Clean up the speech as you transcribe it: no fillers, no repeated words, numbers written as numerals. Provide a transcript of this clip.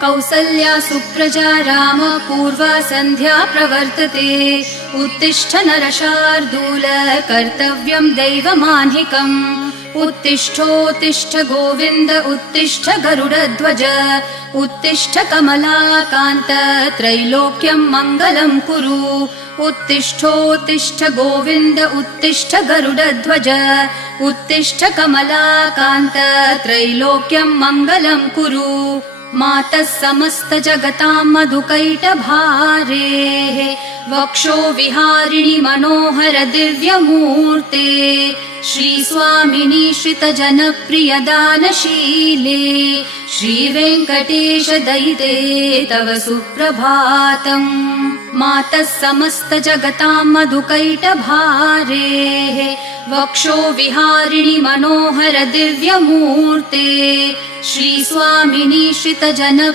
कौसल्या सुप्रजा राम पूर्वा सन्ध्या प्रवर्तते। उत्तिष्ठ नरशार्दूल कर्तव्यं दैवमान्हिकम्। उत्तिष्ठोत्तिष्ठ गोविन्द उत्तिष्ठ गरुडध्वज। उत्तिष्ठ कमलाकान्त त्रैलोक्यं मङ्गलं कुरु। उत्तिष्ठोत्तिष्ठ गोविन्द उत्तिष्ठ गरुडध्वज। उत्तिष्ठ कमलाकान्त त्रैलोक्यं मङ्गलं कुरु। मातः समस्त जगतां मधुकैटभारेः वक्षो विहारिणि मनोहर दिव्यमूर्ते। श्रीस्वामिनि श्रितजनप्रिय दानशीले श्रीवेङ्कटेश दयिते तव सुप्रभातम्। मातः समस्त जगतां मधुकैटभारेः वक्षो विहारिणि मनोहर दिव्यमूर्ते। श्रीस्वामिनि श्रितजन